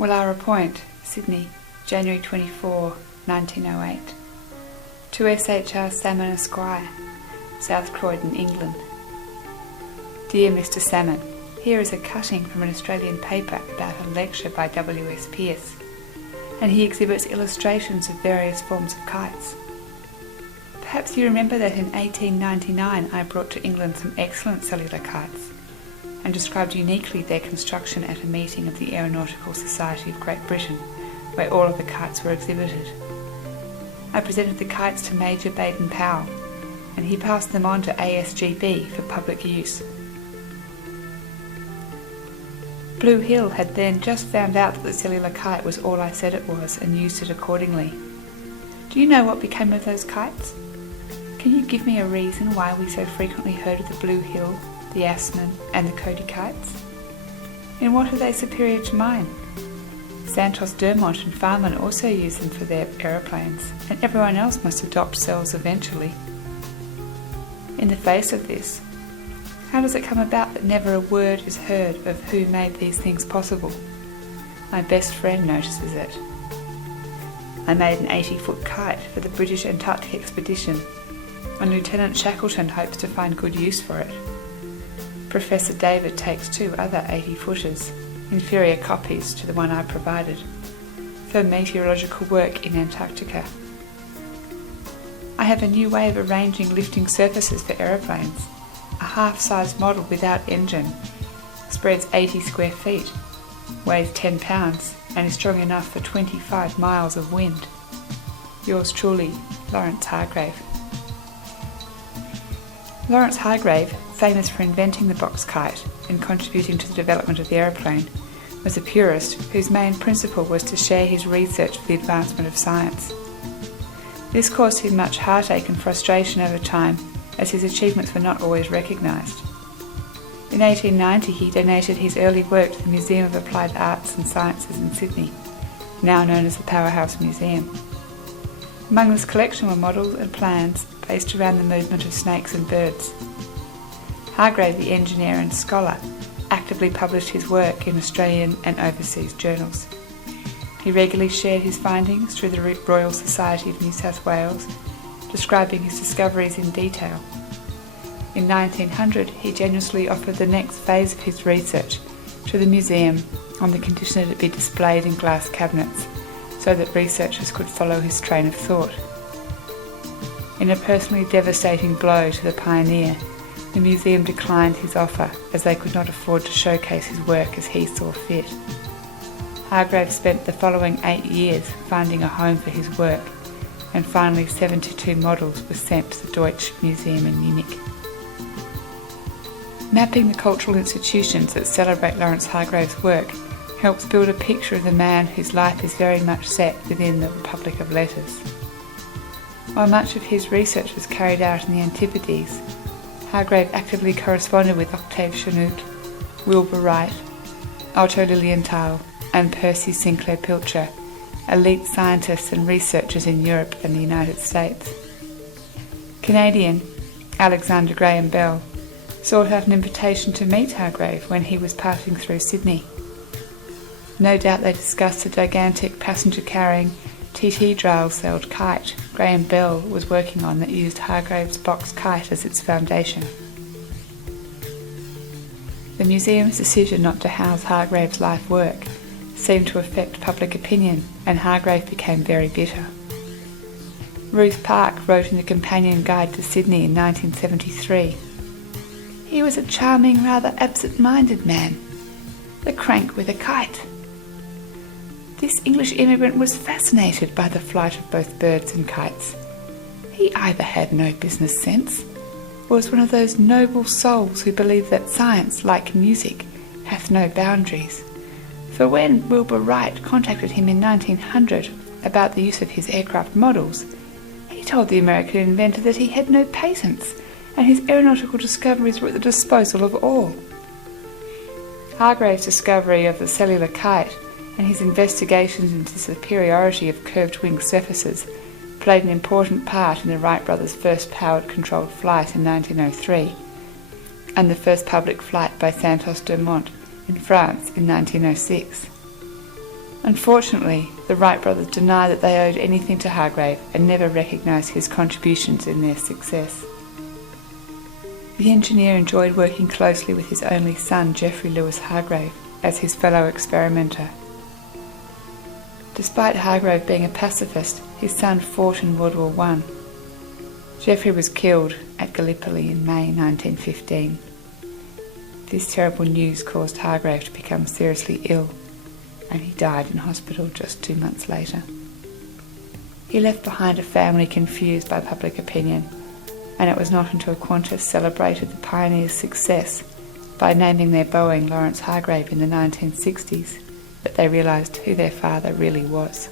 Willara Point, Sydney, January 24, 1908. To SHR Salmon Esquire, South Croydon, England. Dear Mr. Salmon, here is a cutting from an Australian paper about a lecture by W.S. Pearce, and he exhibits illustrations of various forms of kites. Perhaps you remember that in 1899 I brought to England some excellent cellular kites, and described uniquely their construction at a meeting of the Aeronautical Society of Great Britain, where all of the kites were exhibited. I presented the kites to Major Baden-Powell, and he passed them on to ASGB for public use. Blue Hill had then just found out that the cellular kite was all I said it was and used it accordingly. Do you know what became of those kites? Can you give me a reason why we so frequently heard of the Blue Hill, the Asman and the Cody kites? In what are they superior to mine? Santos Dumont and Farman also use them for their aeroplanes, and everyone else must adopt cells eventually. In the face of this, how does it come about that never a word is heard of who made these things possible? My best friend notices it. I made an 80-foot kite for the British Antarctic expedition, and Lieutenant Shackleton hopes to find good use for it. Professor David takes 2 other 80-footers, inferior copies to the one I provided, for meteorological work in Antarctica. I have a new way of arranging lifting surfaces for aeroplanes. A half-size model without engine, spreads 80 square feet, weighs 10 pounds, and is strong enough for 25 miles of wind. Yours truly, Lawrence Hargrave. Lawrence Hargrave, famous for inventing the box kite and contributing to the development of the aeroplane, was a purist whose main principle was to share his research for the advancement of science. This caused him much heartache and frustration over time, as his achievements were not always recognised. In 1890 he donated his early work to the Museum of Applied Arts and Sciences in Sydney, now known as the Powerhouse Museum. Among this collection were models and plans based around the movement of snakes and birds. Hargrave, the engineer and scholar, actively published his work in Australian and overseas journals. He regularly shared his findings through the Royal Society of New South Wales, describing his discoveries in detail. In 1900, he generously offered the next phase of his research to the museum on the condition that it be displayed in glass cabinets, so that researchers could follow his train of thought. In a personally devastating blow to the pioneer, the museum declined his offer as they could not afford to showcase his work as he saw fit. Hargrave spent the following 8 years finding a home for his work, and finally 72 models were sent to the Deutsche Museum in Munich. Mapping the cultural institutions that celebrate Lawrence Hargrave's work helps build a picture of the man whose life is very much set within the Republic of Letters. While much of his research was carried out in the Antipodes, Hargrave actively corresponded with Octave Chanute, Wilbur Wright, Otto Lilienthal and Percy Sinclair Pilcher, elite scientists and researchers in Europe and the United States. Canadian Alexander Graham Bell sought out an invitation to meet Hargrave when he was passing through Sydney. No doubt they discussed the gigantic passenger-carrying tetradrail-celled kite Graham Bell was working on that used Hargrave's box kite as its foundation. The museum's decision not to house Hargrave's life work seemed to affect public opinion, and Hargrave became very bitter. Ruth Park wrote in the Companion Guide to Sydney in 1973, "He was a charming, rather absent-minded man, the crank with a kite. This English immigrant was fascinated by the flight of both birds and kites. He either had no business sense, or was one of those noble souls who believe that science, like music, hath no boundaries. For when Wilbur Wright contacted him in 1900 about the use of his aircraft models, he told the American inventor that he had no patents, and his aeronautical discoveries were at the disposal of all." Hargrave's discovery of the cellular kite and his investigations into the superiority of curved-wing surfaces played an important part in the Wright brothers' first powered-controlled flight in 1903, and the first public flight by Santos Dumont in France in 1906. Unfortunately, the Wright brothers deny that they owed anything to Hargrave and never recognised his contributions in their success. The engineer enjoyed working closely with his only son, Geoffrey Lewis Hargrave, as his fellow experimenter. Despite Hargrave being a pacifist, his son fought in World War I. Geoffrey was killed at Gallipoli in May 1915. This terrible news caused Hargrave to become seriously ill, and he died in hospital just 2 months later. He left behind a family confused by public opinion, and it was not until Qantas celebrated the pioneer's success by naming their Boeing Lawrence Hargrave in the 1960s that they realised who their father really was.